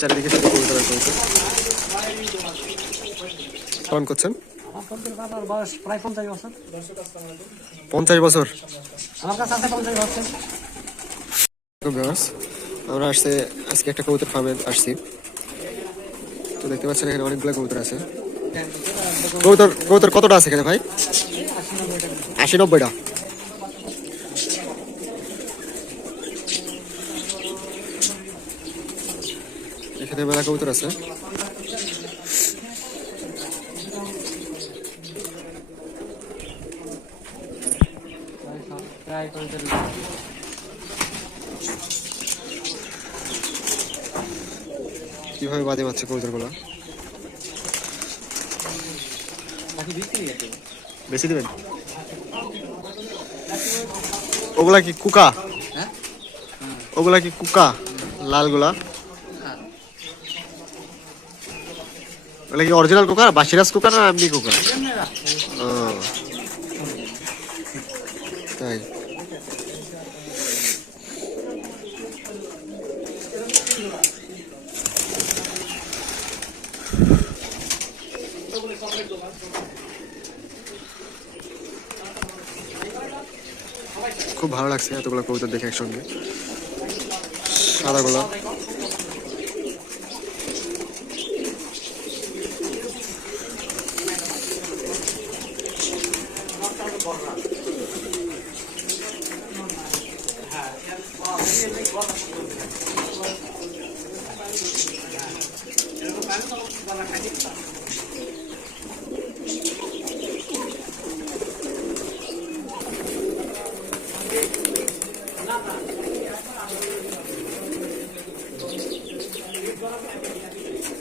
চারিদিকে শুধু আর কবুতর পালন করছেন? পঞ্চাশ বছর। আমরা আসছে আজকে একটা কবুতর ফার্মে আসছি। তো দেখতে পাচ্ছেন এখানে অনেকগুলো কবুতর আছে। কবুতর কবুতর কতটা আছে এখানে ভাই? আশি নব্বইটা। এখানে মেলা কবুতর আছে। কীভাবে বাদে পাচ্ছে কবুতরগুলো? বেশি দেবেন? ওগুলা কি কুকা? হ্যাঁ। ওগুলা কি কুকা? লালগুলা? ওগুলা কি অরিজিনাল কুকার বা সিরাজ কুকার না এমনি কুকার ও। তাই। খুব ভালো লাগছে এতগুলো কবিতা দেখে একসঙ্গে। সাদাগুলো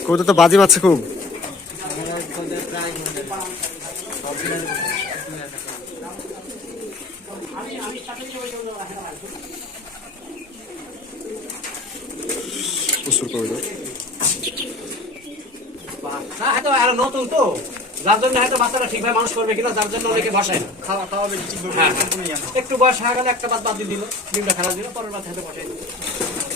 কবুতর তো বাজি মারছে খুব। প্রচুর কবুতর না হয়তো আর নতুন তো। যার জন্য হয়তো বাচ্চারা ঠিকভাবে মানুষ করবে কিনা যার জন্য অনেকে বাসায় না। খাওয়া খাওয়া ঠিক হ্যাঁ, হ্যাঁ। একটু বয়স হয়ে গেলে একটা বাদ বাদ দিয়ে দিল ডিমটা খেলা দিল পরের বাদ হয়তো বসাই দিল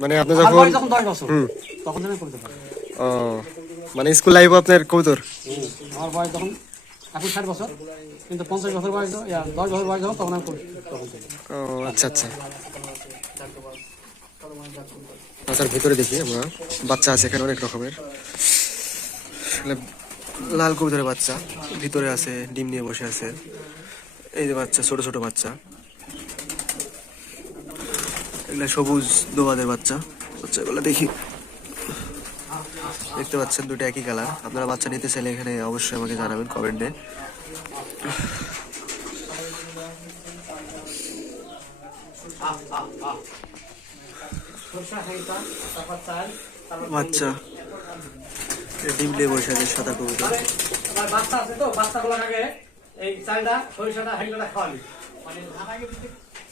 মানে আপনি যখন যখন দশ বছর হুম। তখন থেকে পারি। ও মানে স্কুল লাইফ আপনার কবুতর? আমার বয়স যখন এখন ষাট বছর কিন্তু পঞ্চাশ বছর বয়স দশ বছর বয়স যখন তখন আমি ও আচ্ছা আচ্ছা। বাচ্চার ভিতরে দেখি আমরা। বাচ্চা আছে এখানে অনেক রকমের। লাল কবুতরের বাচ্চা ভিতরে আছে ডিম নিয়ে বসে আছে। এই যে বাচ্চা ছোট ছোট বাচ্চা। এগুলা সবুজ দোবাদের বাচ্চা। বাচ্চাগুলো দেখি। দেখতে পাচ্ছেন দুটো একই কালার। আপনারা বাচ্চা নিতে চাইলে এখানে অবশ্যই আমাকে জানাবেন কমেন্টে বাচ্চা। ডিম নিয়ে বসে আছে সাদা বাচ্চা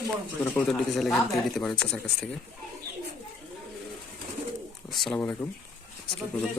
তোমরা কবুতর নিতে চাইলে এখান থেকে নিতে পারেন চাচার কাছ থেকে। আসসালামু আলাইকুম। আজকে পর্যন্ত